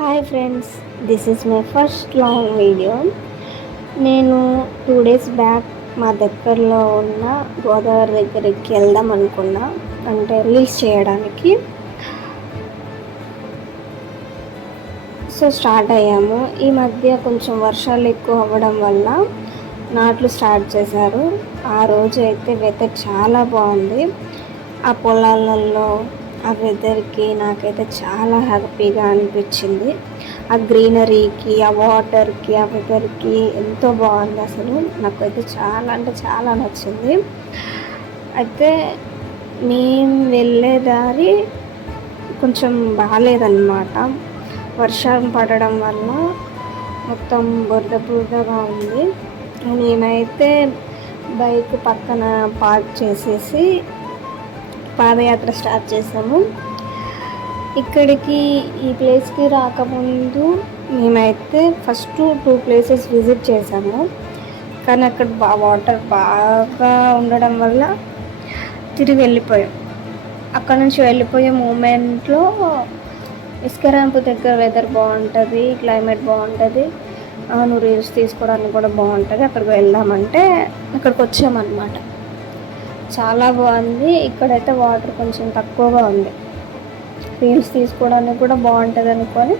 Hi friends, this is my first long video. నేను 2 days back మా దగ్గరలో ఉన్న గోదావరి దగ్గరికి వెళ్దాం అనుకున్నా, అంటే రీల్స్ చేయడానికి. సో స్టార్ట్ అయ్యాము. ఈ మధ్య కొంచెం వర్షాలు ఎక్కువ అవ్వడం వల్ల నాట్లు స్టార్ట్ చేశారు. ఆ రోజు అయితే వెదర్ చాలా బాగుంది. ఆ పొలాలలో ఆ వెదర్కి నాకైతే చాలా హ్యాపీగా అనిపించింది. ఆ గ్రీనరీకి, ఆ వాటర్కి, ఆ వెదర్కి ఎంతో బాగుంది. అసలు నాకైతే చాలా అంటే చాలా నచ్చింది. అయితే మేము వెళ్ళే దారి కొంచెం బాగాలేదన్నమాట. వర్షం పడడం వల్ల మొత్తం బురద బురదగా ఉంది. నేనైతే బైక్ పక్కన పార్క్ చేసేసి పాదయాత్ర స్టార్ట్ చేసాము. ఇక్కడికి ఈ ప్లేస్కి రాకముందు మేమైతే ఫస్ట్ 2 places విజిట్ చేసాము. కానీ అక్కడ వాటర్ బాగా ఉండడం వల్ల తిరిగి వెళ్ళిపోయాం. అక్కడ నుంచి వెళ్ళిపోయే మూమెంట్లో ఇసుక ర్యాంపు దగ్గర వెదర్ బాగుంటుంది, క్లైమేట్ బాగుంటుంది, నువ్వు రీల్స్ తీసుకోవడానికి కూడా బాగుంటుంది, అక్కడికి వెళ్దామంటే అక్కడికి వచ్చామన్నమాట. చాలా బాగుంది. ఇక్కడైతే వాటర్ కొంచెం తక్కువగా ఉంది. రీల్స్ తీసుకోవడానికి కూడా బాగుంటుంది అనుకొని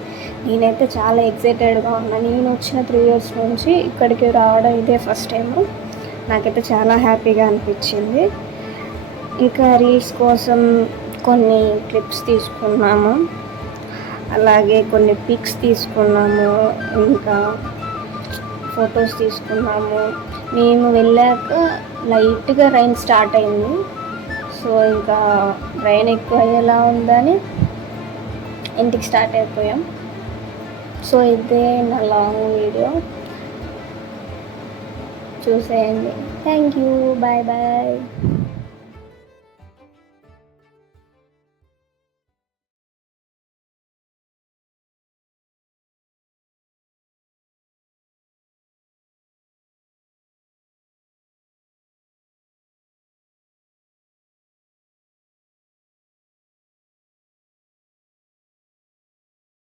నేనైతే చాలా ఎక్సైటెడ్గా ఉన్నాను. నేను వచ్చిన 3 years నుంచి ఇక్కడికి రావడం ఇదే ఫస్ట్ టైము. నాకైతే చాలా హ్యాపీగా అనిపించింది. ఇంకా రీల్స్ కోసం కొన్ని క్లిప్స్ తీసుకున్నాము, అలాగే కొన్ని పిక్స్ తీసుకున్నాము, ఇంకా ఫొటోస్ తీసుకున్నాము. మేము వెళ్ళాక లైట్గా రైన్ స్టార్ట్ అయింది. సో ఇంకా రైన్ ఎక్కువ అయ్యేలా ఉందని ఇంటికి స్టార్ట్ అయిపోయాం. సో ఇదే నా లాంగ్ వీడియో, చూసేయండి. Thank you, bye bye.